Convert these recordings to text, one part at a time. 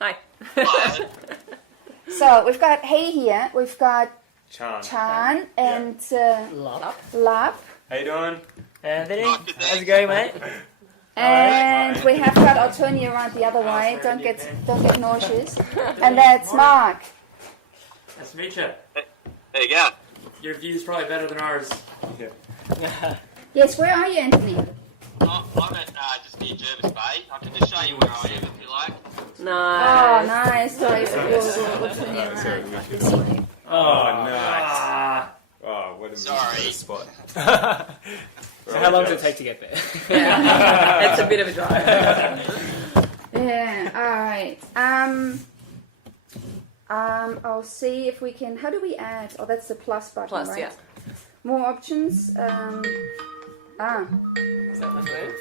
Hi. So we've got Hey here, we've got Chan and Lap. How you doing? Anthony, how's it going, mate? And we have got, I'll turn you around the other way, don't get nauseous. And that's Mark. Nice to meet you. There you go. Your view's probably better than ours. Yeah. Yes, where are you, Anthony? I'm at just near Jervis Bay. I can just show you where I am if you like. Oh, nice. Sorry, we'll turn you around this way. Oh, nice. Oh, what a Sorry. spot. So how long does it take to get there? Yeah. It's a bit of a drive. Yeah, alright. I'll see if we can, how do we add? Oh, that's the plus button, Plus, right? yeah. More options. Is that my phone?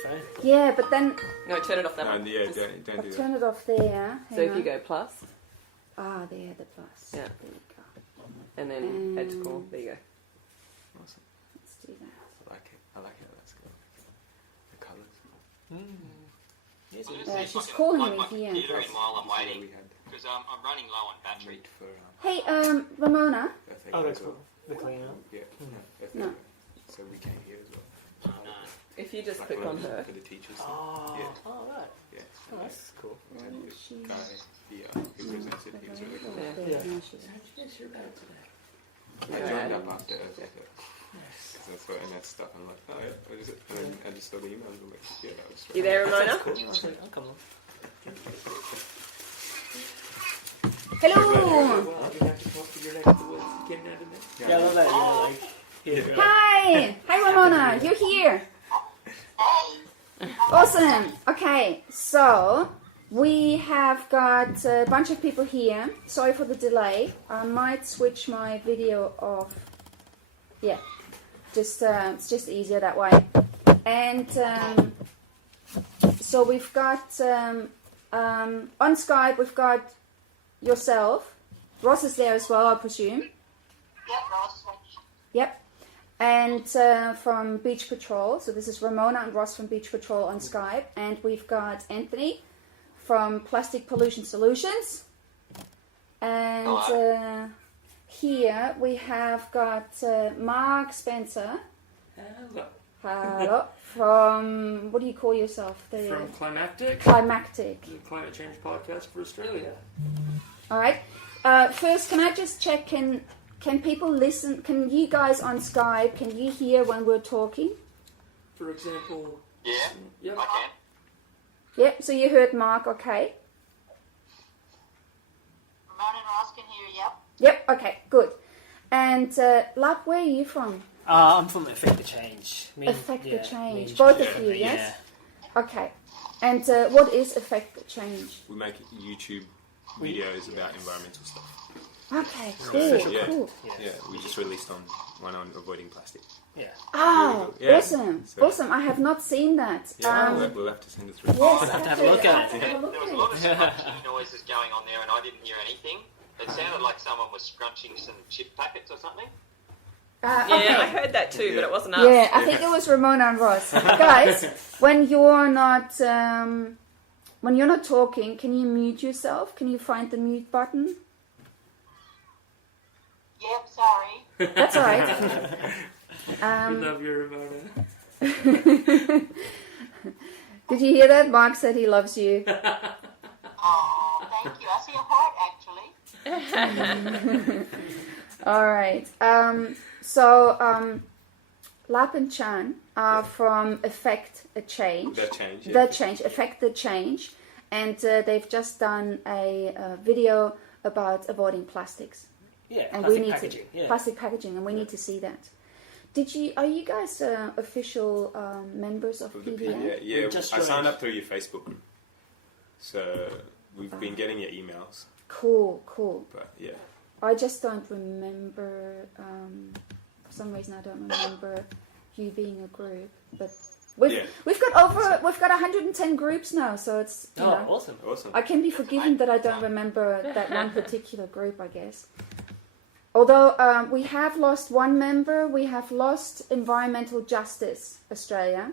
Yeah, but then No, turn it off that No, one. yeah, Just- don't I'll do turn that. it off there. So Hang if you on. go plus, Ah, there, the plus. Yeah. There you go. and then add to call, there you go. Awesome. Let's do that. I like it. I like how that's good. The colours. Yeah, she's calling me here. Computer in while I'm waiting We had because I'm running low on battery. meat for Hey, Ramona. birthday Oh, as that's well. cool. The cleaner. Yeah. No. So we came here as well. If you just Like click on her. for the teachers. Oh, Yeah. oh right. Yeah. Oh, that's cool. We had this guy here who presented. He was really cool. Yeah. No, she's I joined up after because I thought in that stuff. I'm like, oh yeah, what is it? And then I just saw the emails. I'm like, yeah, that was You there, Ramona? Cool. I'll come on. Hello. Yeah, I love that. Like, here. Hi. Hi, Ramona. You're here. Awesome. Okay, so we have got a bunch of people here. Sorry for the delay. I might switch my video off. Yeah, just it's just easier that way. And so we've got on Skype. We've got yourself. Ross is there as well, I presume. Yep, Ross. Yep. And from Beach Patrol, so this is Ramona and Ross from Beach Patrol on Skype. And we've got Anthony from Plastic Pollution Solutions. And here we have got Mark Spencer. Hello. From, what do you call yourself? From Climactic, Climactic. the climate change podcast for Australia. All right. First, can I just check, can people listen? Can you guys on Skype, can you hear when we're talking? For example, Yeah, yep. I can. Yep, so you heard Mark, okay. Ramona and Ross can hear you. Yep. Yep, okay, good. And Lap, where are you from? I'm from Affect the Change. Affect the Change. Both of you, yes? Okay. And what is Affect the Change? We make YouTube videos about environmental stuff. Okay, cool, Yeah. cool. Yeah, we just released one on avoiding plastic. Yeah. Oh, Yeah. awesome, So- awesome. I have not seen that. Yeah, we'll have to send it through. Yes, I have to have a look at it. have a look There was at a lot it. of scrunching noises going on there, and I didn't hear anything. It sounded like someone was scrunching some chip packets or something. Yeah, Okay. I heard that too, but it wasn't us. Yeah, I think it was Ramona and Ross. Guys, when you're not talking, can you mute yourself? Can you find the mute button? Yep, sorry. That's all right. We love you, Ramona. Did you hear that? Mark said he loves you. Oh, thank you. I see a heart, actually. All right. So Lap and Chan are from Affect a Change. That change. Yeah. The Change, Affect the Change, and they've just done a video about avoiding plastics. Yeah. And Plastic we need packaging. to Yeah. plastic packaging, and we need to see that. Are you guys official members of Of the PDA? yeah. Just I signed joined. up through your Facebook group, so we've been getting your emails. Cool. But yeah, I just don't remember. For some reason, I don't remember you being a group. But we've got 110 groups now, so it's you know, Awesome. awesome. I can be forgiven that I don't remember that one particular group, I guess. Although we have lost one member, we have lost Environmental Justice Australia.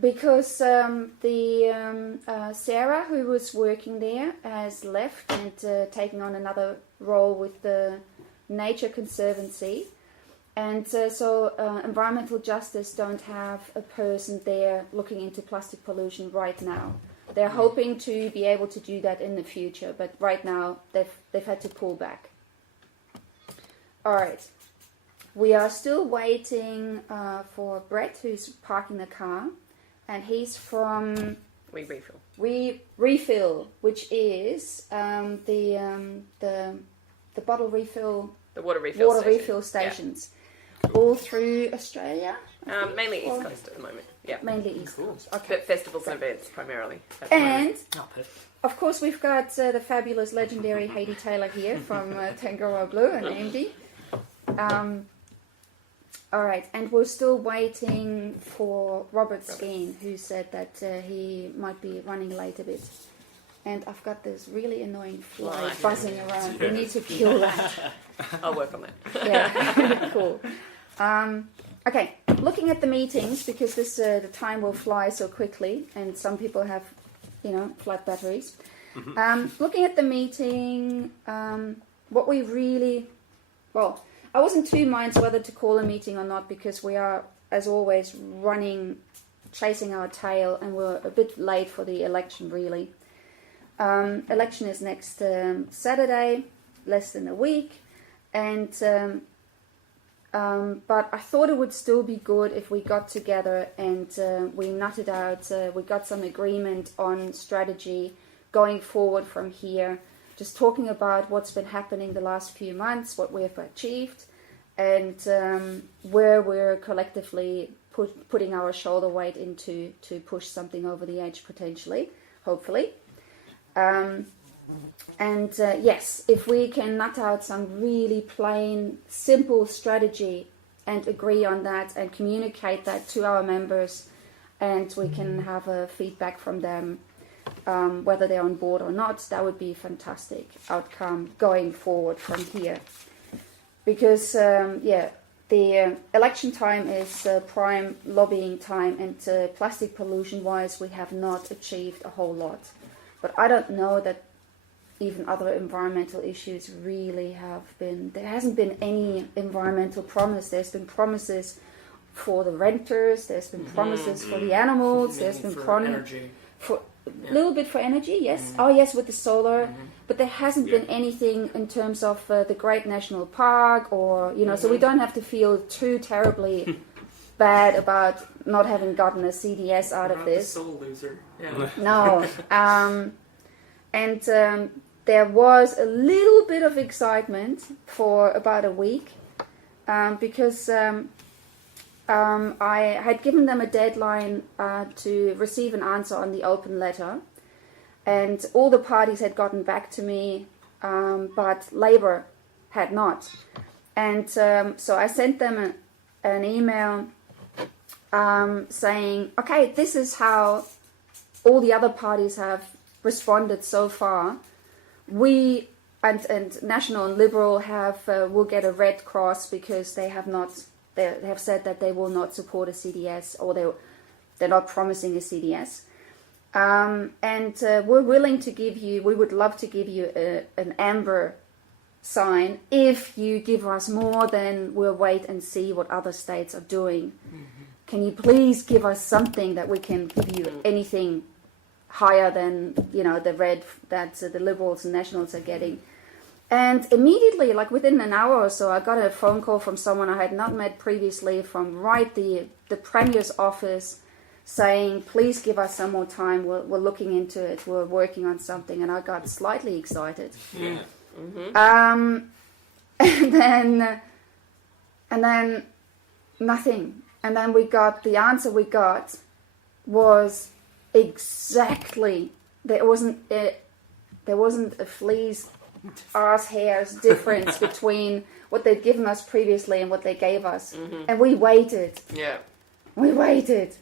because Sarah, who was working there, has left and taken on another role with the Nature Conservancy. And so environmental justice don't have a person there looking into plastic pollution right now. They're hoping to be able to do that in the future, but right now they've had to pull back. All right. We are still waiting for Brett, who's parking the car, and he's from We refill. Refill, which is the bottle refill, The water refill station. refill stations, all through Australia. Mainly East Coast at the moment. Yeah. Mainly East Coast. Okay. But festivals and events primarily. at the moment. And Oh, perfect. of course, we've got the fabulous, legendary Heidi Taylor here from Tangaroa Blue and AMD. All right, and we're still waiting for Robert Skeen, who said that he might be running late a bit. And I've got this really annoying fly buzzing around. We need to kill that. I'll work on that. Yeah, cool. Okay, looking at the meetings, because this the time will fly so quickly, and some people have, flat batteries. Looking at the meeting, what we really, I wasn't two minds whether to call a meeting or not, because we are, as always, chasing our tail, and we're a bit late for the election, really. Election is next Saturday, less than a week, and but I thought it would still be good if we got together and we nutted out, we got some agreement on strategy going forward from here, just talking about what's been happening the last few months, what we've achieved, and where we're collectively putting our shoulder weight into to push something over the edge potentially, hopefully. Yes, if we can nut out some really plain, simple strategy and agree on that and communicate that to our members, and we can have a feedback from them, whether they're on board or not, that would be a fantastic outcome going forward from here. Because, the election time is prime lobbying time, and plastic pollution-wise, we have not achieved a whole lot. But I don't know that even other environmental issues really have been. There hasn't been any environmental promise. There's been promises for the renters. There's been promises for the animals. There's been energy. for a little bit for energy. Yes. Oh, yes, with the solar. But there hasn't been anything in terms of the Great National Park, or So we don't have to feel too terribly bad about not having gotten a CDS out of this. The soul loser. Yeah. No. And there was a little bit of excitement for about a week, because I had given them a deadline to receive an answer on the open letter, and all the parties had gotten back to me, but Labour had not. And so I sent them an email saying, okay, this is how all the other parties have responded so far. We and National and Liberal will get a red cross because they have said that they will not support a CDS, or they're not promising a CDS. And we're willing to we would love to give you an amber sign if you give us more than we'll wait and see what other states are doing. Can you please give us something that we can give you anything higher than the red that the Liberals and Nationals are getting? And immediately, like within an hour or so, I got a phone call from someone I had not met previously from the Premier's office, saying, please give us some more time, we're looking into it, we're working on something. And I got slightly excited. Yeah. And then nothing. And then the answer we got was exactly, there wasn't a flea's arse hair's difference between what they'd given us previously and what they gave us. And we waited. Yeah. We waited.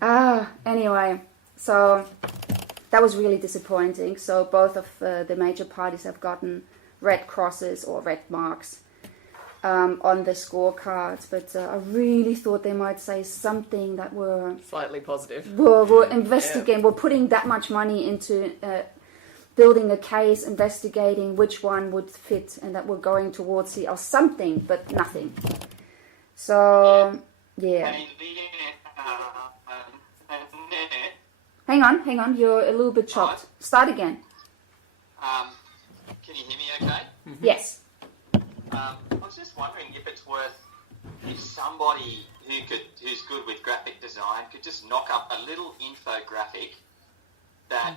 Anyway, so that was really disappointing. So both of the major parties have gotten red crosses or red marks. on the scorecards, but I really thought they might say something that were Slightly positive. we're investigating, we're putting that much money into building a case, investigating which one would fit, and that we're going towards the or something, but nothing. So yeah. And Hang on, you're a little bit chopped. Right. Start again. can you hear me okay? Yes. I was just wondering if somebody who's good with graphic design could just knock up a little infographic that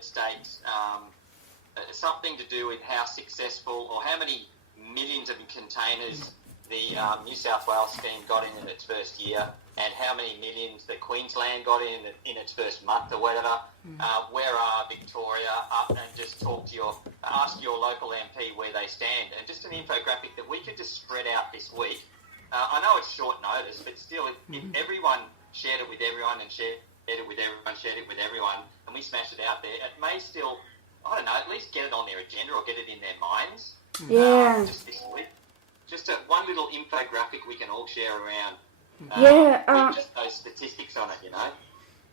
states something to do with how successful or how many millions of containers the New South Wales scheme got in its first year, and how many millions that Queensland got in its first month or whatever. Where are Victoria? And just ask your local MP where they stand, and just an infographic that we could just spread out this week. I know it's short notice, but still, if everyone shared it with everyone and shared it with everyone, and we smash it out there, it may still, I don't know, at least get it on their agenda or get it in their minds. Yeah. Just this week. Just one little infographic we can all share around. Yeah. With just those statistics on it,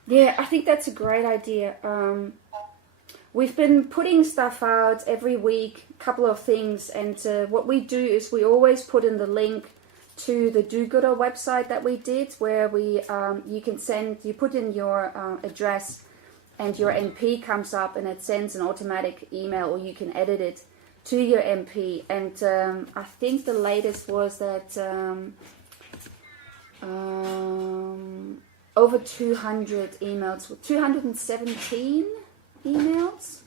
Yeah, I think that's a great idea. We've been putting stuff out every week, a couple of things, and what we do is we always put in the link to the do-gooder website that we did, where we you put in your address, and your MP comes up, and it sends an automatic email, or you can edit it to your MP. And I think the latest was that over 200 emails, 217 emails.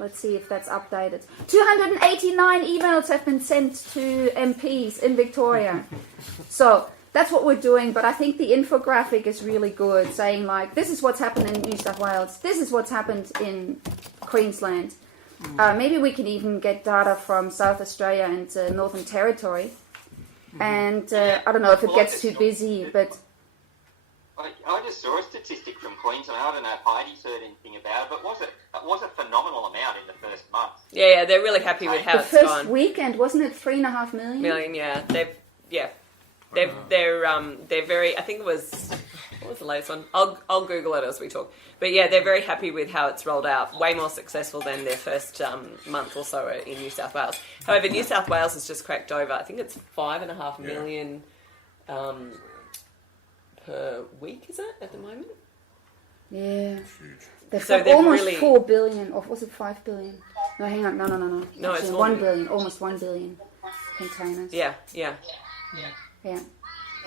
Let's see if that's updated. 289 emails have been sent to MPs in Victoria. So that's what we're doing, but I think the infographic is really good, saying like, this is what's happened in New South Wales, this is what's happened in Queensland. Maybe we can even get data from South Australia and Northern Territory. And I don't know if it gets too busy, but... I just saw a statistic from Queensland. I don't know if Heidi's heard anything about it, but it was a phenomenal amount in the first month. Yeah, they're really happy with how it's gone. The first weekend, wasn't it 3.5 million? Yeah. They're very, I think it was, what was the latest one? I'll Google it as we talk. But yeah, they're very happy with how it's rolled out. Way more successful than their first month or so in New South Wales. However, New South Wales has just cracked over, I think it's 5.5 million per week, is it, at the moment? Yeah. They've So got they've almost really... 4 billion, or was it 5 billion? No, hang on, no. No, actually, it's 1 billion, almost 1 billion containers. Yeah.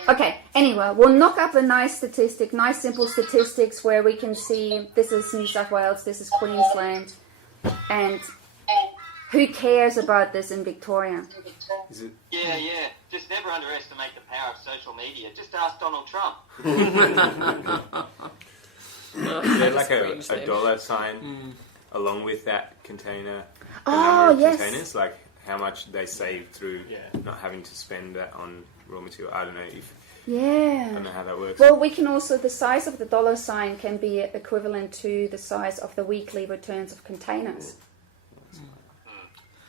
Okay, anyway, we'll knock up a nice simple statistics where we can see this is New South Wales, this is Queensland, and who cares about this in Victoria? Is it? Yeah. Just never underestimate the power of social media. Just ask Donald Trump. Is there like a dollar sign along with that container? The Oh, number of yes. containers, like how much they save through not having to spend that on raw material. I don't know I don't know how that works. Well, we can also, the size of the dollar sign can be equivalent to the size of the weekly returns of containers.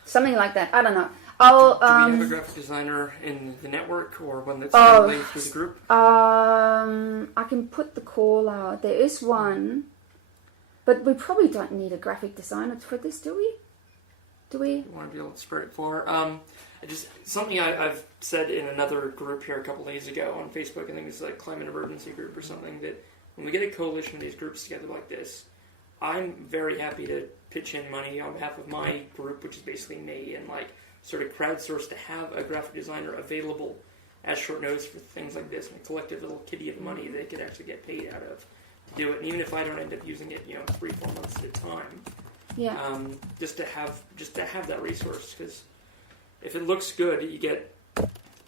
Something like that. I don't know. Do we have a graphic designer in the network, or one that's handling through the group? I can put the call out. There is one, but we probably don't need a graphic designer for this, do we? You want to be able to spread it far. Just something I've said in another group here a couple days ago on Facebook. I think it's like Climate Emergency Group or something. That when we get a coalition of these groups together like this, I'm very happy to pitch in money on behalf of my group, which is basically me, and like sort of crowdsource to have a graphic designer available at short notice for things like this, and a collective little kitty of money they could actually get paid out of to do it. And even if I don't end up using it, 3-4 months at a time. Yeah. Just to have that resource, because if it looks good, you get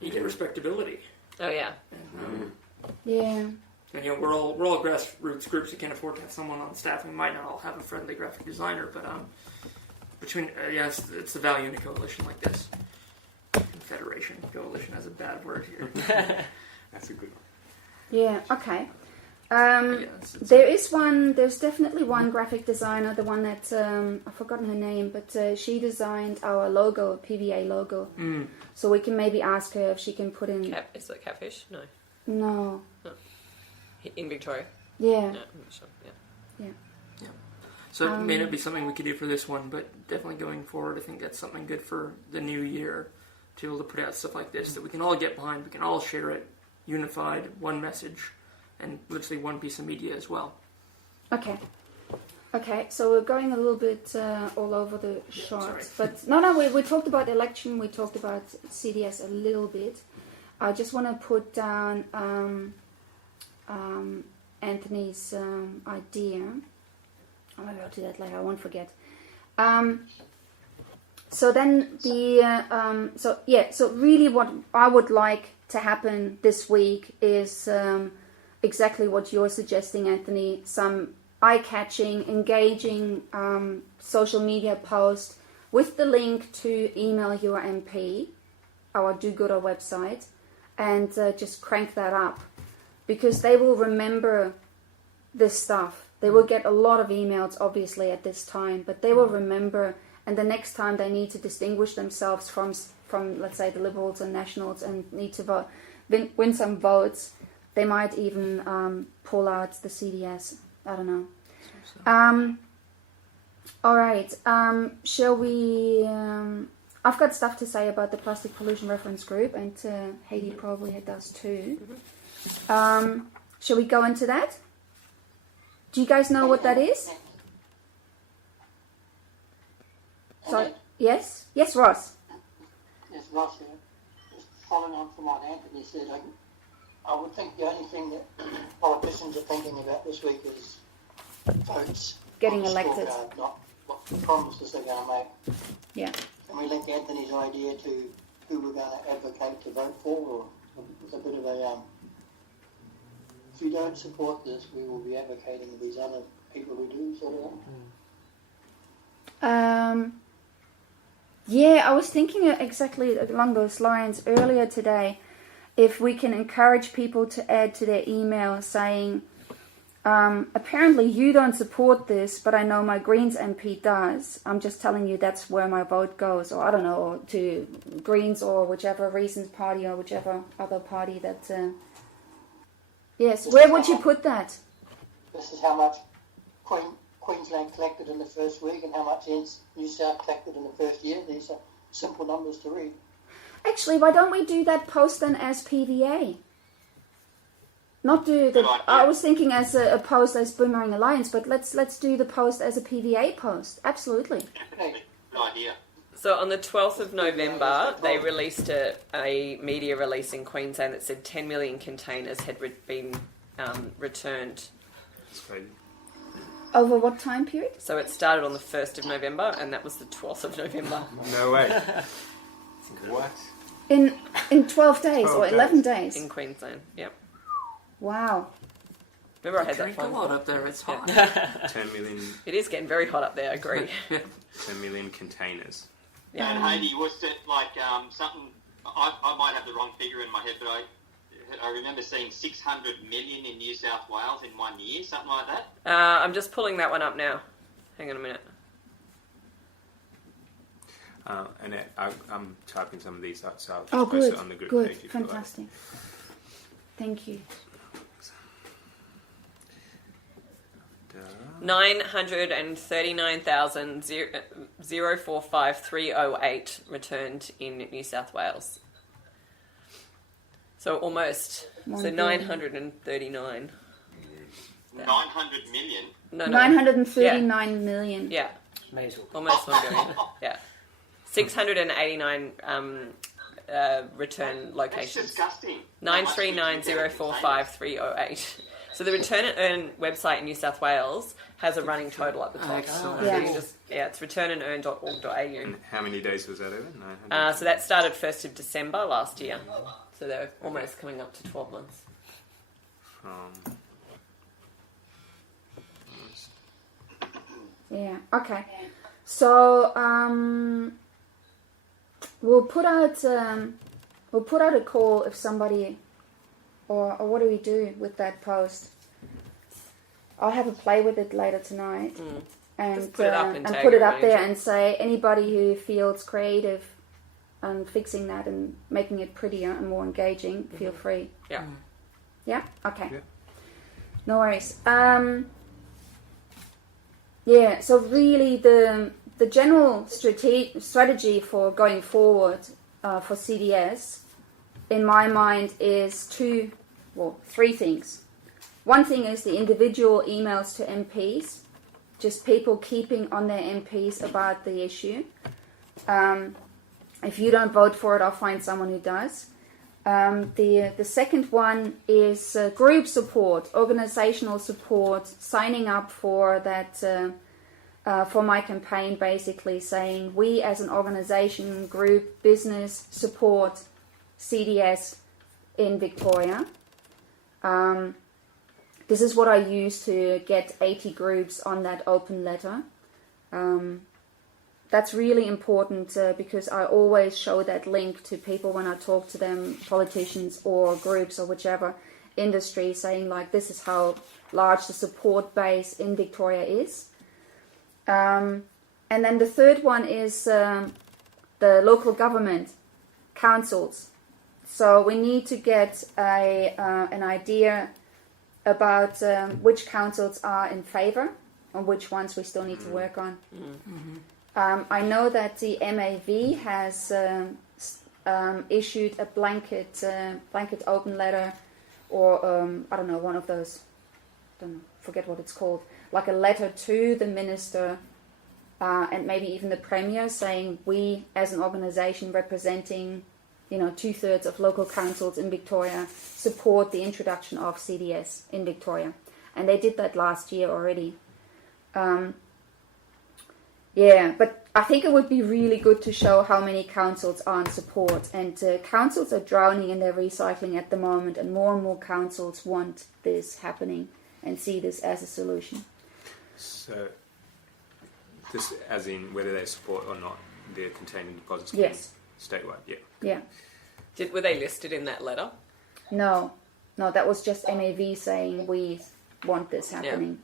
respectability. Oh yeah. And, Yeah. And we're all grassroots groups that can't afford to have someone on staff. We might not all have a friendly graphic designer, but it's the value in a coalition like this. Confederation, coalition has a bad word here. That's a good one. Yeah. Okay. There is one. There's definitely one graphic designer. The one that I've forgotten her name, but she designed our logo, PVA logo. So we can maybe ask her if she can put in. Is it Catfish? No. No. Oh. In Victoria. Yeah. No, I'm not sure. Yeah. So it may not be something we could do for this one, but definitely going forward, I think that's something good for the new year, to be able to put out stuff like this that we can all get behind, we can all share it, unified, one message, and literally one piece of media as well. Okay. So we're going a little bit all over the shot, but no, we talked about election, we talked about CDS a little bit. I just want to put down Anthony's idea. Oh, maybe I'll do that later. I won't forget. So then so really what I would like to happen this week is exactly what you're suggesting, Anthony. Some eye-catching, engaging social media post with the link to email your MP, our do-gooder website, and just crank that up, because they will remember this stuff. They will get a lot of emails, obviously, at this time, but they will remember, and the next time they need to distinguish themselves from let's say, the Liberals and Nationals and need to win some votes, they might even pull out the CDS. I don't know. All right. Shall we... I've got stuff to say about the Plastic Pollution Reference Group, and Haiti probably does too. Shall we go into that? Do you guys know what that is? So, yes, Ross. Yes, Ross here. Just following on from what Anthony said, I would think the only thing that politicians are thinking about this week is votes. Getting on the elected. scorecard, not what promises they're going to make. Yeah. Can we link Anthony's idea to who we're going to advocate to vote for, or with a bit of a... if you don't support this, we will be advocating these other people who do, sort of thing? Yeah, I was thinking exactly along those lines earlier today. If we can encourage people to add to their email saying, apparently you don't support this, but I know my Greens MP does. I'm just telling you that's where my vote goes, or I don't know, to Greens or whichever Reasons Party or whichever other party that... Yes, where would you put that? This is how much Queensland collected in the first week and how much New South collected in the first year. These are simple numbers to read. Actually, why don't we do that post then as PVA? Not do the... I was thinking as a post as Boomerang Alliance, but let's do the post as a PVA post. Absolutely. Good idea. So on the 12th of November, they released a media release in Queensland that said 10 million containers had been returned. That's crazy. Over what time period? So it started on the 1st of November, and that was the 12th of November. No way. What? In 12 days or 11 days? In Queensland, yep. Wow. Remember I had that Drink a phone lot call? up there, it's hot. 10 million... It is getting very hot up there, I agree. 10 million containers. Yeah. And Haiti, was it like something... I might have the wrong figure in my head, but I remember seeing 600 million in New South Wales in 1 year, something like that. I'm just pulling that one up now. Hang on a minute. And I'm typing some of these out, so I'll just post good, it on the group good, page if you fantastic. like. Thank you. 939,045,308 returned in New South Wales. So almost. So 939. 900 million? No. 939 million. Yeah. May as well. Almost 1 billion. Yeah. 689 return locations. That's disgusting. 939,045,308. So the Return and Earn website in New South Wales has a running total at the top. Excellent. So you can just, it's returnandearn.org.au. And how many days was that over? 900. So that started 1st of December last year. So they're almost coming up to 12 months. Yeah. Okay. So we'll put out a call if somebody, or what do we do with that post? I'll have a play with it later tonight. And Just put it up and and tag put it her up there and and say anybody who feels creative and fixing that and making it prettier and more engaging, feel free. Yeah. Yeah? Okay. Yeah. No worries. Yeah, so really the general strategy for going forward for CDS, in my mind, is three things. One thing is the individual emails to MPs, just people keeping on their MPs about the issue. If you don't vote for it, I'll find someone who does. The second one is group support, organizational support, signing up for that, for my campaign, basically saying we as an organization, group, business support CDS in Victoria. This is what I use to get 80 groups on that open letter. That's really important because I always show that link to people when I talk to them, politicians or groups or whichever industry, saying like this is how large the support base in Victoria is. And then the third one is the local government councils. So we need to get an idea about which councils are in favour and which ones we still need to work on. I know that the MAV has issued a blanket open letter, or I don't know, one of those, forget what it's called, like a letter to the minister and maybe even the premier, saying we as an organisation representing 2/3 of local councils in Victoria support the introduction of CDS in Victoria, and they did that last year already. Yeah, but I think it would be really good to show how many councils are in support. And councils are drowning in their recycling at the moment, and more councils want this happening and see this as a solution. So, this as in whether they support or not the container deposit scheme? Yes. Statewide, yeah. Yeah. Were they listed in that letter? No, that was just MAV saying we want this happening. Yeah.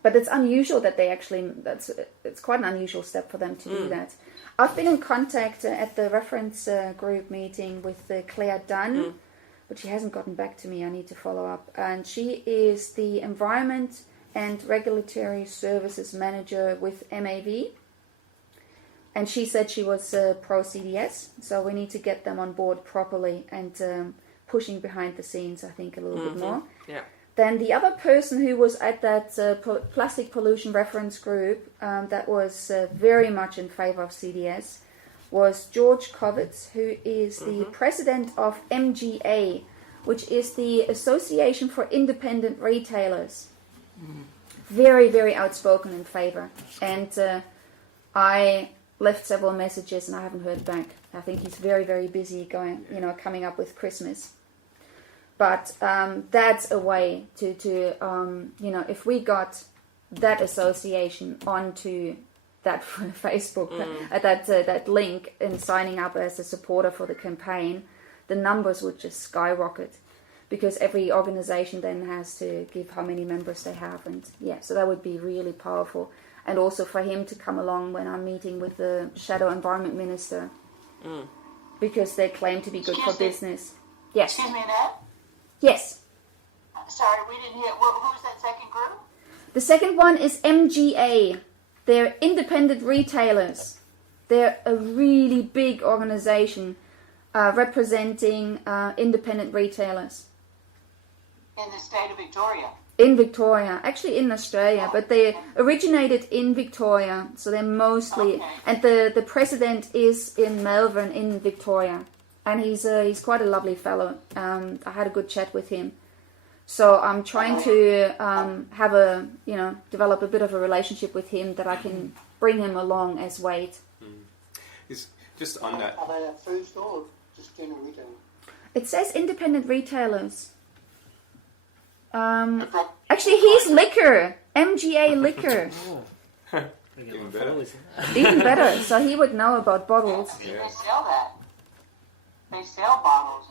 But it's unusual that they actually, it's quite an unusual step for them to do that. I've been in contact at the reference group meeting with Claire Dunn, but she hasn't gotten back to me. I need to follow up. And she is the Environment and Regulatory Services Manager with MAV. And she said she was pro-CDS, so we need to get them on board properly and pushing behind the scenes, I think, a little bit more. Yeah. Then the other person who was at that plastic pollution reference group that was very much in favour of CDS was George Kovitz, who is the president of MGA, which is the Association for Independent Retailers. Very, very outspoken in favour. And I left several messages and I haven't heard back. I think he's very, very busy coming up with Christmas. But that's a way to if we got that association onto that Facebook, that link and signing up as a supporter for the campaign, the numbers would just skyrocket, because every organization then has to give how many members they have, and so that would be really powerful. And also for him to come along when I'm meeting with the Shadow Environment Minister, because they claim to be good for business. Yes. Excuse me, Annette? Yes. Sorry, we didn't hear. Who's that second group? The second one is MGA. They're independent retailers. They're a really big organization representing independent retailers. In the state of Victoria? In Victoria. Actually in Australia, but they originated in Victoria, so they're mostly... Okay. And the president is in Melbourne in Victoria. And he's quite a lovely fellow. I had a good chat with him. So I'm trying to develop a bit of a relationship with him that I can bring him along as weight. Is just on that. Are they a food store or just general retail? It says independent retailers. Actually, he's liquor. MGA liquor. Even better. Even better. So he would know about bottles. Yeah. They sell that. They sell bottles.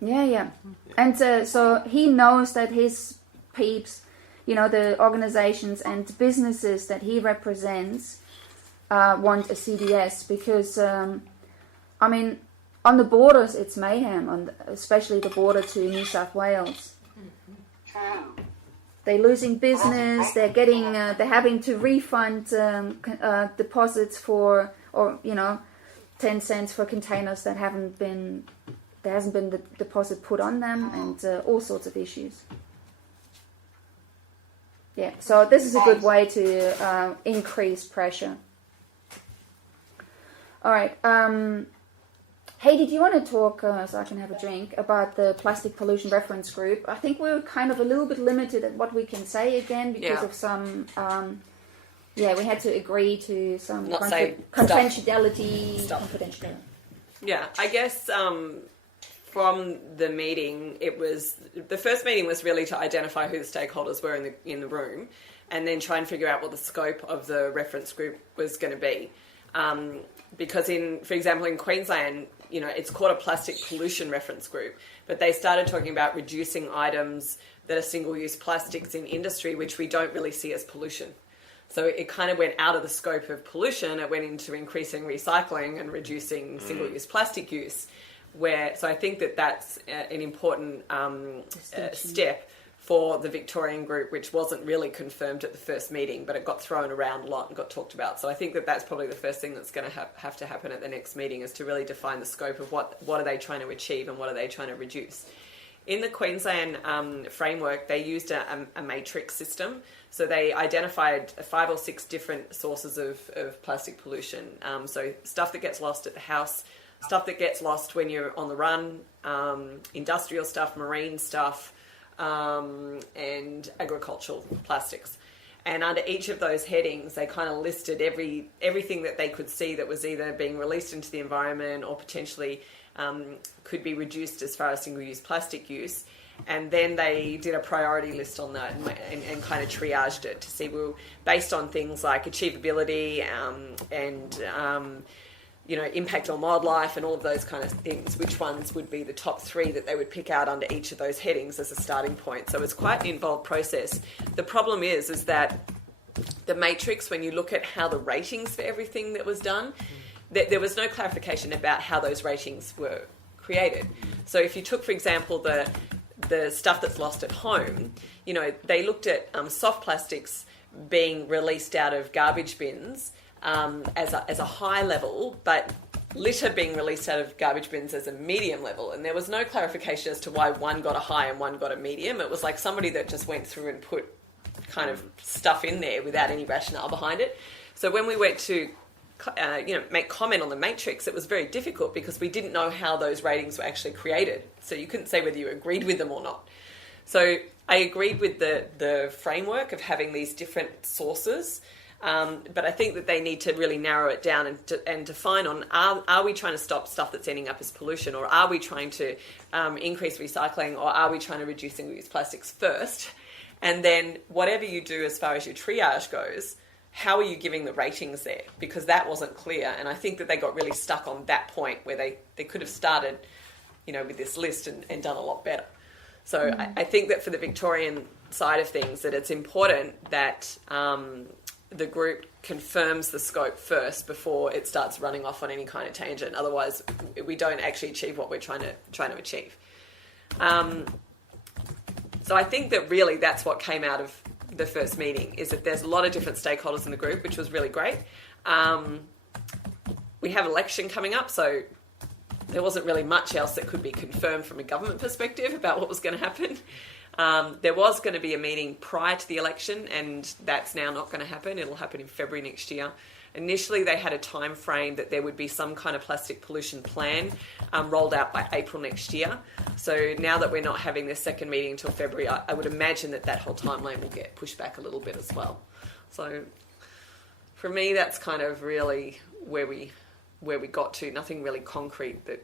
Yeah. And so he knows that his peeps, the organizations and businesses that he represents want a CDS because, on the borders it's mayhem, especially the border to New South Wales. True. They're losing business. They're having to refund deposits for, 10 cents for containers that hasn't been the deposit put on them, and all sorts of issues. Yeah, so this is a good way to increase pressure. All right. Hey, did you want to talk, so I can have a drink, about the Plastic Pollution Reference Group? I think we're kind of a little bit limited at what we can say again because of some... we had to agree to some confidentiality. Yeah, I guess from the meeting, the first meeting was really to identify who the stakeholders were in the room, and then try and figure out what the scope of the reference group was going to be. Because for example, in Queensland, it's called a plastic pollution reference group, but they started talking about reducing items that are single-use plastics in industry, which we don't really see as pollution. So it kind of went out of the scope of pollution. It went into increasing recycling and reducing single-use plastic use. So I think that's an important step for the Victorian group, which wasn't really confirmed at the first meeting, but it got thrown around a lot and got talked about. So I think that's probably the first thing that's going to have to happen at the next meeting, is to really define the scope of what are they trying to achieve and what are they trying to reduce. In the Queensland framework, they used a matrix system. So they identified 5 or 6 different sources of plastic pollution. So stuff that gets lost at the house, stuff that gets lost when you're on the run, industrial stuff, marine stuff, and agricultural plastics. And under each of those headings, they kind of listed everything that they could see that was either being released into the environment or potentially could be reduced as far as single-use plastic use. And then they did a priority list on that and kind of triaged it to see, based on things like achievability and impact on wildlife and all of those kind of things, which ones would be the top 3 that they would pick out under each of those headings as a starting point. So it's quite an involved process. The problem is that the matrix, when you look at how the ratings for everything that was done, there was no clarification about how those ratings were created. So if you took, for example, the stuff that's lost at home, they looked at soft plastics being released out of garbage bins as a high level, but litter being released out of garbage bins as a medium level. And there was no clarification as to why one got a high and one got a medium. It was like somebody that just went through and put kind of stuff in there without any rationale behind it. So when we went to make comment on the matrix, it was very difficult because we didn't know how those ratings were actually created. So you couldn't say whether you agreed with them or not. So I agreed with the framework of having these different sources, but I think that they need to really narrow it down and define on, are we trying to stop stuff that's ending up as pollution, or are we trying to increase recycling, or are we trying to reduce single-use plastics first? And then whatever you do as far as your triage goes, how are you giving the ratings there? Because that wasn't clear, and I think that they got really stuck on that point where they could have started, with this list and done a lot better. So I think that for the Victorian side of things, that it's important that the group confirms the scope first before it starts running off on any kind of tangent. Otherwise, we don't actually achieve what we're trying to achieve. So I think that really that's what came out of the first meeting, is that there's a lot of different stakeholders in the group, which was really great. We have election coming up, so there wasn't really much else that could be confirmed from a government perspective about what was going to happen. There was going to be a meeting prior to the election, and that's now not going to happen. It'll happen in February next year. Initially, they had a time frame that there would be some kind of plastic pollution plan rolled out by April next year. So now that we're not having this second meeting until February, I would imagine that whole timeline will get pushed back a little bit as well. So for me, that's kind of really where we got to. Nothing really concrete that,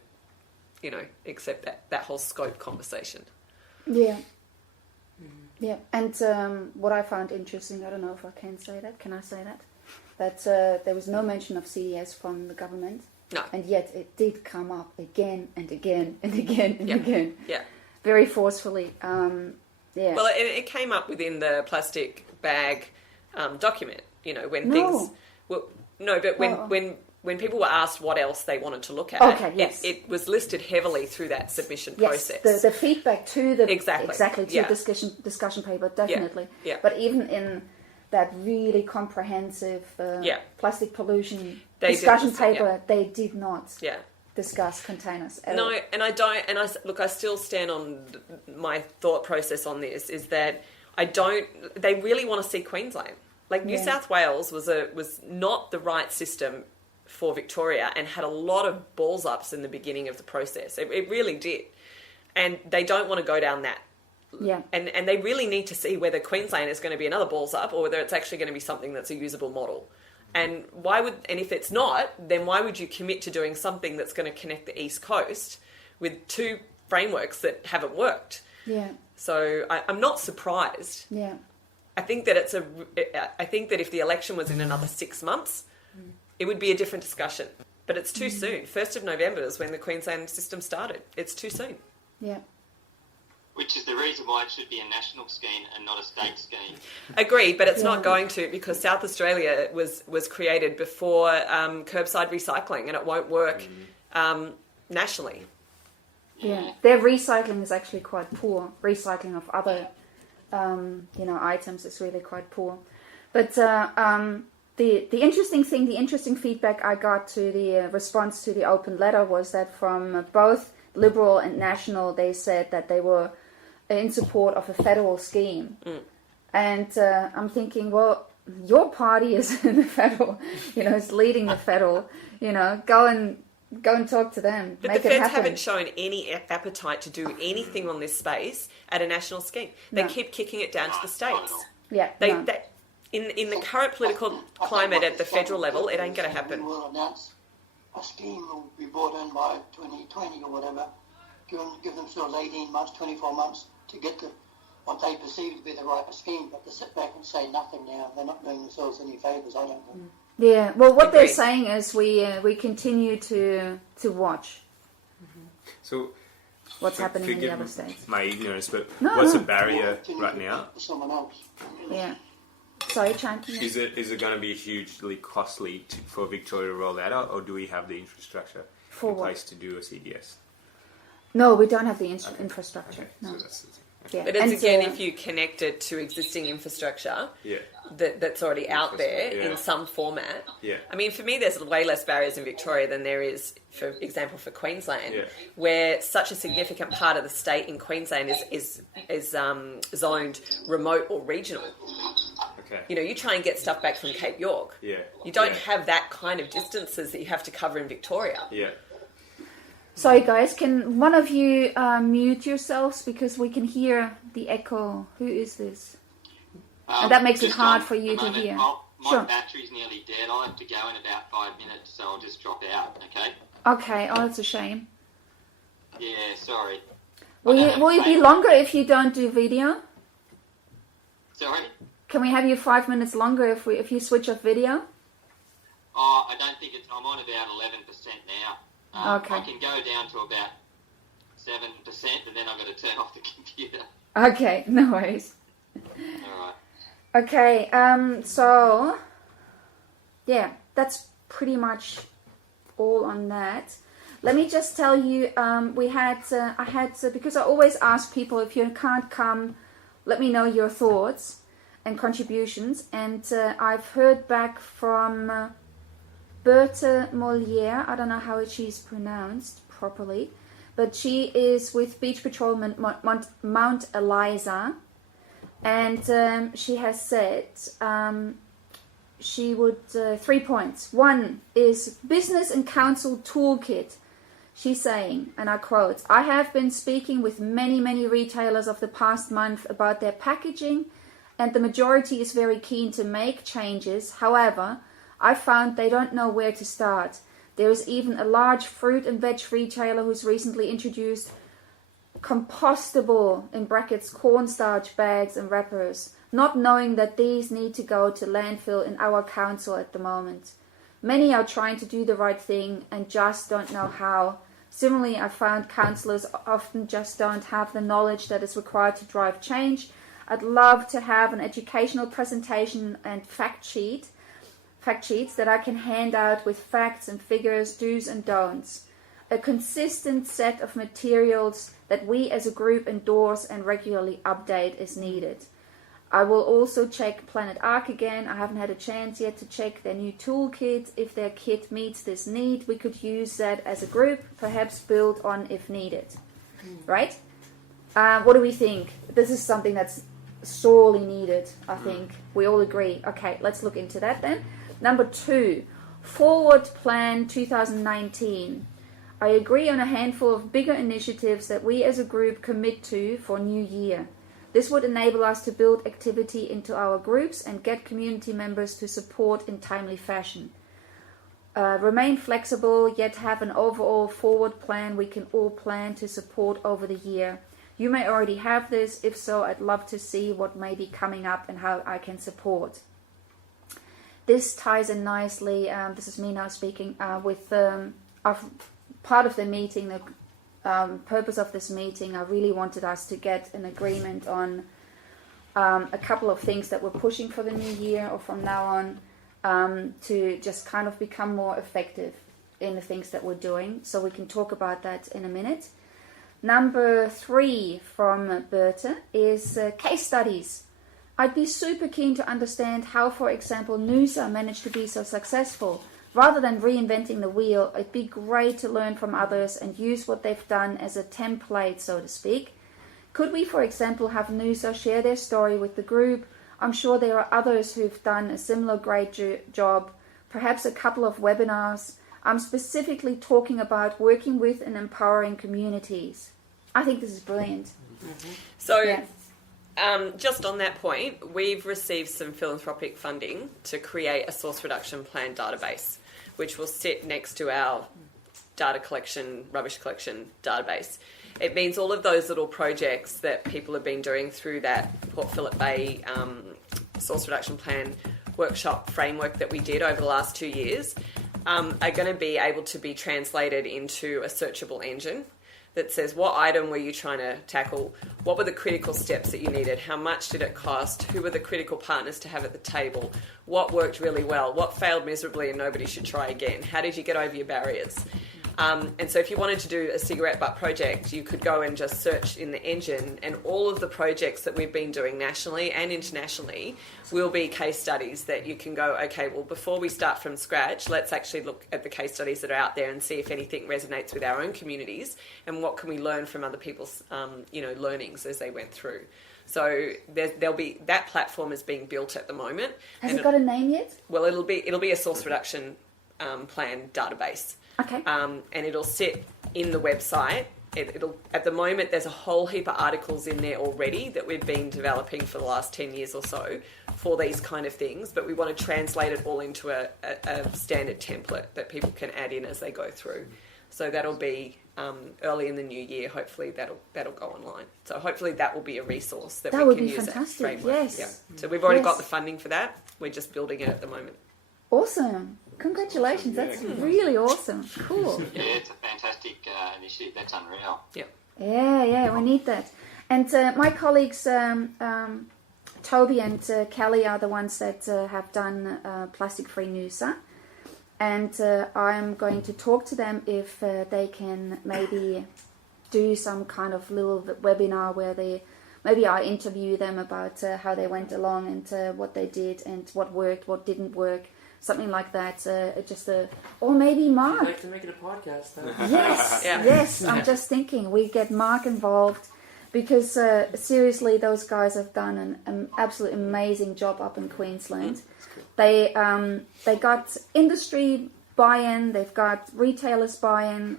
except that whole scope conversation. Yeah. Yeah, and what I found interesting, I don't know if I can say that. Can I say that? That there was no mention of CDS from the government. No. And yet it did come up again and again and again and again. Yeah. Very forcefully. Yeah. Well, it came up within the plastic bag document. You know, when things. Well, no, but when people were asked what else they wanted to look at, okay, yes. it was listed heavily through that submission process. The feedback to the exactly to discussion paper, definitely. Yeah. But even in that really comprehensive plastic pollution discussion paper, they did not discuss containers at all. No, and I still stand on my thought process on this, is that they really want to see Queensland. Like New South Wales was not the right system for Victoria and had a lot of balls ups in the beginning of the process. It really did. And they don't want to go down that. Yeah. And they really need to see whether Queensland is going to be another balls up or whether it's actually going to be something that's a usable model. And if it's not, then why would you commit to doing something that's going to connect the East Coast with two frameworks that haven't worked? Yeah. So I'm not surprised. Yeah. I think that if the election was in another 6 months, it would be a different discussion. But it's too soon. 1st of November is when the Queensland system started. It's too soon. Yeah. Which is the reason why it should be a national scheme and not a state scheme. Agreed, but it's not going to, because South Australia was created before curbside recycling, and it won't work nationally. Yeah, their recycling is actually quite poor. Recycling of other, items is really quite poor. But the interesting feedback I got to the response to the open letter was that from both Liberal and National, they said that they were in support of a federal scheme. And I'm thinking, well, your party is in the federal, is leading the federal, go and talk to them. But make the it feds happen. haven't shown any appetite to do anything on this space at a national scheme. They keep kicking it down to the states. Yeah. In the current political climate at the federal level, it ain't going to happen. We'll announce a scheme will be brought in by 2020 or whatever. Give them sort of 18 months, 24 months to get to what they perceive to be the right scheme, but to sit back and say nothing now, they're not doing themselves any favours, I don't think. Yeah, well, what they're saying is we continue to watch. So, what's happening in the other states. My ignorance, but what's the barrier right now? Someone else. Yeah. Sorry, Chan. Is it going to be hugely costly for Victoria to roll that out, or do we have the infrastructure in place to do a CDS? No, we don't have the infrastructure. Okay, no. so that's the thing. Yeah. But it's again, if you connect it to existing infrastructure that's already out there in some format. Yeah. I mean, for me, there's way less barriers in Victoria than there is, for example, for Queensland, where such a significant part of the state in Queensland is zoned remote or regional. Okay. You try and get stuff back from Cape York. Yeah. You don't have that kind of distances that you have to cover in Victoria. Yeah. Sorry guys, can one of you mute yourselves because we can hear the echo? Who is this? And that makes it hard for you to hear. My battery's nearly dead. I'll have to go in about 5 minutes, so I'll just drop out, okay? Okay, oh that's a shame. Yeah, sorry. Will you be longer if you don't do video? Sorry? Can we have you 5 minutes longer if you switch off video? Oh, I don't think I'm on about 11% now. Okay. I can go down to about 7%, and then I've got to turn off the computer. Okay, no worries. All right. Okay, so yeah, that's pretty much all on that. Let me just tell you, because I always ask people, if you can't come, let me know your thoughts and contributions. And I've heard back from Berthe Molière. I don't know how she's pronounced properly, but she is with Beach Patrol Mount Eliza. And she has said she would, 3 points. One is business and council toolkit. She's saying, and I quote, "I have been speaking with many retailers of the past month about their packaging, and the majority is very keen to make changes. However, I found they don't know where to start. There is even a large fruit and veg retailer who's recently introduced compostable, in brackets, cornstarch bags and wrappers, not knowing that these need to go to landfill in our council at the moment. Many are trying to do the right thing and just don't know how. Similarly, I found counsellors often just don't have the knowledge that is required to drive change. I'd love to have an educational presentation and fact sheets that I can hand out with facts and figures, do's and don'ts. A consistent set of materials that we as a group endorse and regularly update is needed. I will also check Planet Ark again. I haven't had a chance yet to check their new toolkit. If their kit meets this need, we could use that as a group, perhaps build on if needed. Right? What do we think? This is something that's sorely needed, I think. We all agree. Okay, let's look into that then. Number 2, Forward Plan 2019. I agree on a handful of bigger initiatives that we as a group commit to for New Year. This would enable us to build activity into our groups and get community members to support in timely fashion. Remain flexible, yet have an overall forward plan we can all plan to support over the year. You may already have this. If so, I'd love to see what may be coming up and how I can support. This ties in nicely, this is me now speaking, with part of the meeting, the purpose of this meeting. I really wanted us to get an agreement on a couple of things that we're pushing for the new year or from now on, to just kind of become more effective in the things that we're doing. So we can talk about that in a minute. Number 3 from Berta is case studies. I'd be super keen to understand how, for example, Noosa managed to be so successful. Rather than reinventing the wheel, it'd be great to learn from others and use what they've done as a template, so to speak. Could we, for example, have Noosa share their story with the group? I'm sure there are others who've done a similar great job, perhaps a couple of webinars. I'm specifically talking about working with and empowering communities. I think this is brilliant. So, just on that point, we've received some philanthropic funding to create a source reduction plan database, which will sit next to our data collection, rubbish collection database. It means all of those little projects that people have been doing through that Port Phillip Bay source reduction plan workshop framework that we did over the last 2 years are going to be able to be translated into a searchable engine that says, what item were you trying to tackle? What were the critical steps that you needed? How much did it cost? Who were the critical partners to have at the table? What worked really well? What failed miserably and nobody should try again? How did you get over your barriers? And so if you wanted to do a cigarette butt project, you could go and just search in the engine, and all of the projects that we've been doing nationally and internationally will be case studies that you can go, okay, well, before we start from scratch, let's actually look at the case studies that are out there and see if anything resonates with our own communities and what can we learn from other people's learnings as they went through. So there'll be that platform is being built at the moment. Has it got a name yet? Well, it'll be a source reduction plan database. Okay. And it'll sit in the website. It'll at the moment there's a whole heap of articles in there already that we've been developing for the last 10 years or so for these kind of things, but we want to translate it all into a standard template that people can add in as they go through. So that'll be early in the new year. Hopefully that'll go online. So hopefully that will be a resource that we can use. That would be fantastic. Yes. Yeah. So we've already got the funding for that. We're just building it at the moment. Awesome. Congratulations. That's really awesome. Cool. Yeah, it's a fantastic initiative. That's unreal. Yeah. Yeah, we need that. And my colleagues, Toby and Kelly, are the ones that have done plastic-free Noosa. And I'm going to talk to them if they can maybe do some kind of little webinar where maybe I interview them about how they went along and what they did and what worked, what didn't work. Something like that, or maybe Mark. I'd like to make it a podcast, though. Yes, yes. I'm just thinking we get Mark involved because seriously, those guys have done an absolutely amazing job up in Queensland. They got industry buy-in, they've got retailers buy-in,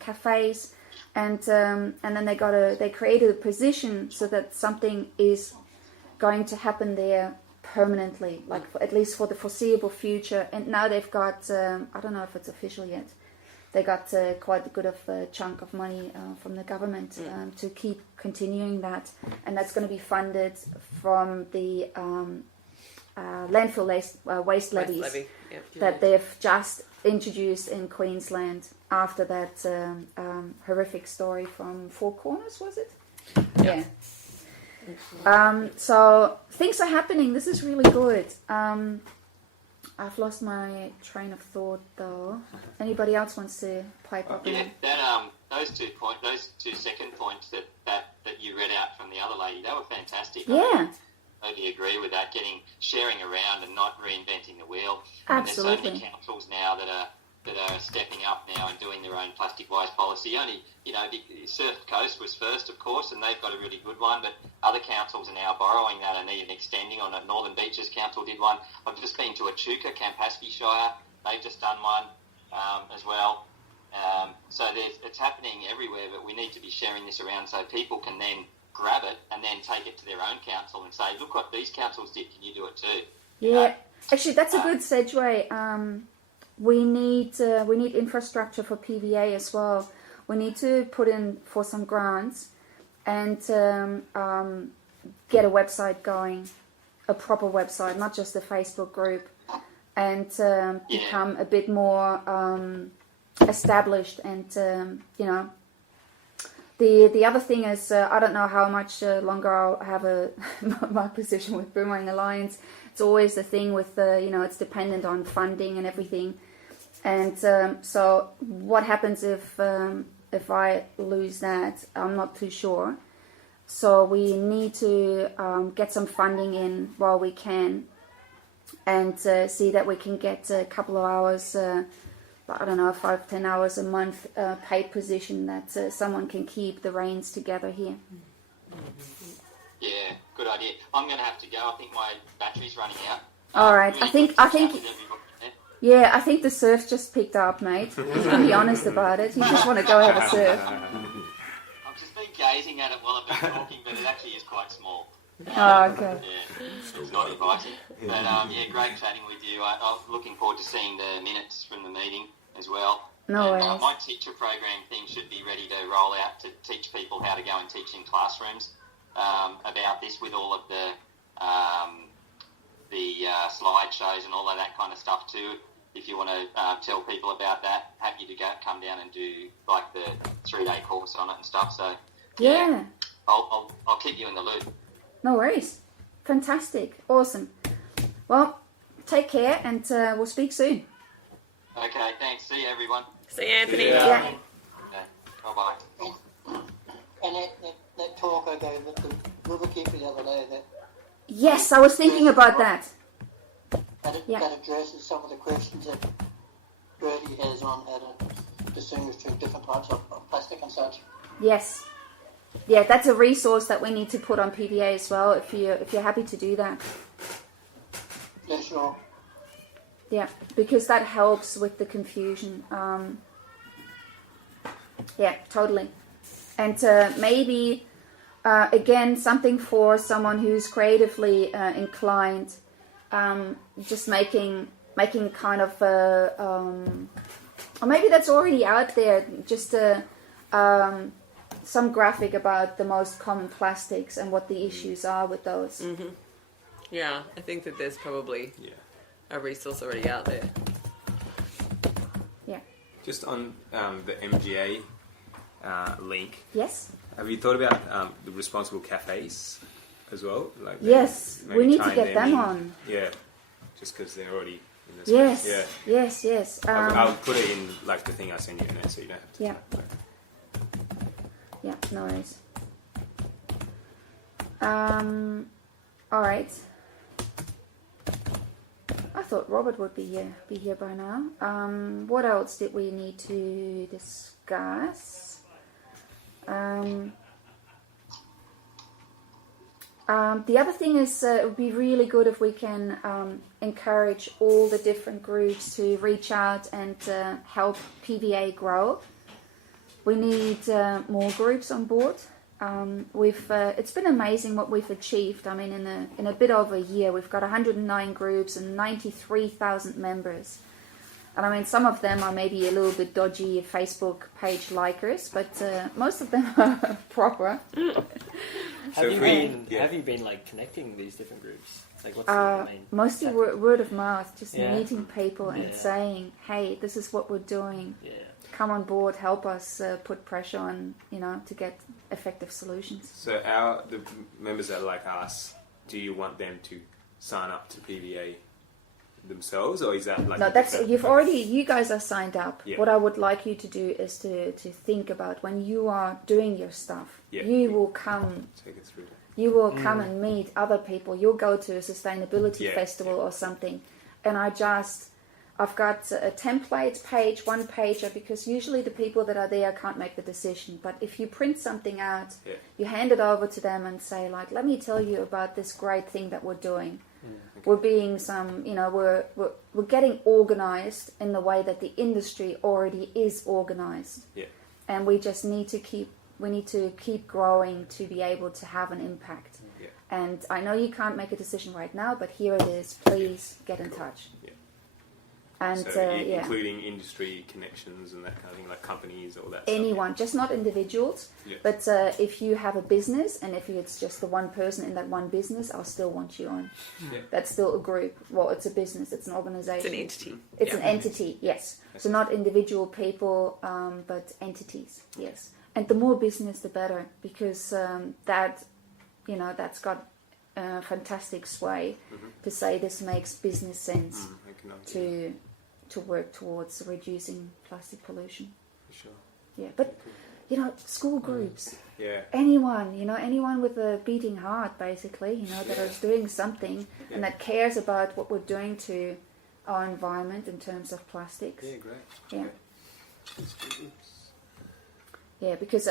cafes, and then they created a position so that something is going to happen there permanently, like at least for the foreseeable future. And now they've got, I don't know if it's official yet, they got quite a good of a chunk of money from the government to keep continuing that, and that's going to be funded from the landfill waste levies that they've just introduced in Queensland after that horrific story from Four Corners, was it? Yeah. So things are happening. This is really good. I've lost my train of thought though. Anybody else wants to pipe up? Yeah, those two second points that you read out from the other lady, they were fantastic. Yeah. I totally agree with that. Sharing around and not reinventing the wheel. Absolutely. And there's so many councils now that are stepping up now and doing their own plastic wise policy. Only Surf Coast was first, of course, and they've got a really good one. But other councils are now borrowing that and even extending on it. Northern Beaches Council did one. I've just been to Echuca, Campaspe Shire. They've just done one as well. So it's happening everywhere, but we need to be sharing this around so people can then grab it and then take it to their own council and say, look what these councils did, can you do it too? Yeah, actually that's a good segue. We need infrastructure for PVA as well. We need to put in for some grants and get a website going, a proper website, not just a Facebook group, and become a bit more established. And the other thing is, I don't know how much longer I'll have my position with Boomerang Alliance. It's always the thing with it's dependent on funding and everything. And so what happens if I lose that? I'm not too sure. So we need to get some funding in while we can, and see that we can get a couple of hours, I don't know, 5-10 hours a month paid position that someone can keep the reins together here. Yeah, good idea. I'm going to have to go. I think my battery's running out. All right, Really I think. Yeah, I think the surf just picked up, mate. He's going to be honest about it. You just want to go have a surf. I've just been gazing at it while I've been talking, but it actually is quite small. Oh, okay. Yeah, it's not inviting. But great chatting with you. I'm looking forward to seeing the minutes from the meeting as well. No worries. My teacher program thing should be ready to roll out to teach people how to go and teach in classrooms about this, with all of the slideshows and all of that kind of stuff too. If you want to tell people about that, happy to come down and do like the 3-day course on it and stuff. So Yeah. I'll keep you in the loop. No worries. Fantastic. Awesome. Well, take care, and we'll speak soon. Okay, thanks. See you, everyone. See you, Anthony. Yeah. Okay, bye-bye. And that talk I gave at the Riverkeeper the other day, Yes, I was thinking about that. that addresses some of the questions that Gertie has on how to distinguish between different types of plastic and such. Yes. Yeah, that's a resource that we need to put on PVA as well, if you're happy to do that. Yeah, sure. Yeah, because that helps with the confusion. Yeah, totally. And maybe, again, something for someone who's creatively inclined, just making kind of or maybe that's already out there, just some graphic about the most common plastics and what the issues are with those. Mm-hmm. Yeah, I think that there's probably a resource already out there. Yeah. Just on the MGA link. Yes. Have you thought about the responsible cafes as well? Like yes, we need to tying get them in. on. Yeah, just because they're already in this. Yes. Yeah. Yes. I'll put it in like the thing I send you, and so you don't have to. Yeah. Yeah, no worries. All right. I thought Robert would be here by now. What else did we need to discuss? The other thing is it would be really good if we can encourage all the different groups to reach out and help PVA grow. We need more groups on board. It's been amazing what we've achieved. I mean, in a bit over a year, we've got 109 groups and 93,000 members. And I mean, some of them are maybe a little bit dodgy Facebook page likers, but most of them are proper. Have you been like connecting these different groups? Like, what's the main mostly tactic? word of mouth, just Yeah. meeting people and Yeah. saying, hey, this is what we're doing. Yeah. Come on board, help us put pressure on, to get effective solutions. So the members that are like us, do you want them to sign up to PVA themselves, or is that like... No, you guys are signed up. Yeah. What I would like you to do is to think about when you are doing your stuff, Yeah. you will come... Take it through that. You will come and meet other people. You'll go to a sustainability festival or something. And I've got a template page, one pager, because usually the people that are there can't make the decision. But if you print something out, you hand it over to them and say, like, let me tell you about this great thing that we're doing. Okay. We're being we're getting organized in the way that the industry already is organized. Yeah. And we just need to keep growing to be able to have an impact. Yeah. And I know you can't make a decision right now, but here it is. Please get in touch. Yeah. And so including industry connections and that kind of thing, like companies, all that anyone, stuff. just not individuals. Yeah. But if you have a business, and if it's just the one person in that one business, I'll still want you on. Yeah. That's still a group. Well, it's a business. It's an organization. It's an entity. It's an entity, yes. So not individual people, but entities, yes. And the more business, the better, because that's got a fantastic sway to say this makes business sense to work towards reducing plastic pollution. For sure. Yeah, but school groups. Yeah. Anyone with a beating heart, basically, that is doing something and that cares about what we're doing to our environment in terms of plastics. Yeah, great. Yeah. Great. Yeah, because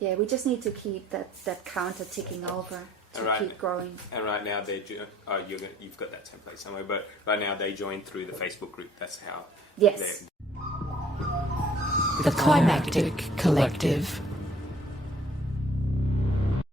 we just need to keep that counter ticking over to keep growing. And right now you've got that template somewhere, but right now they join through the Facebook group. That's how. Yes. The Climactic Collective.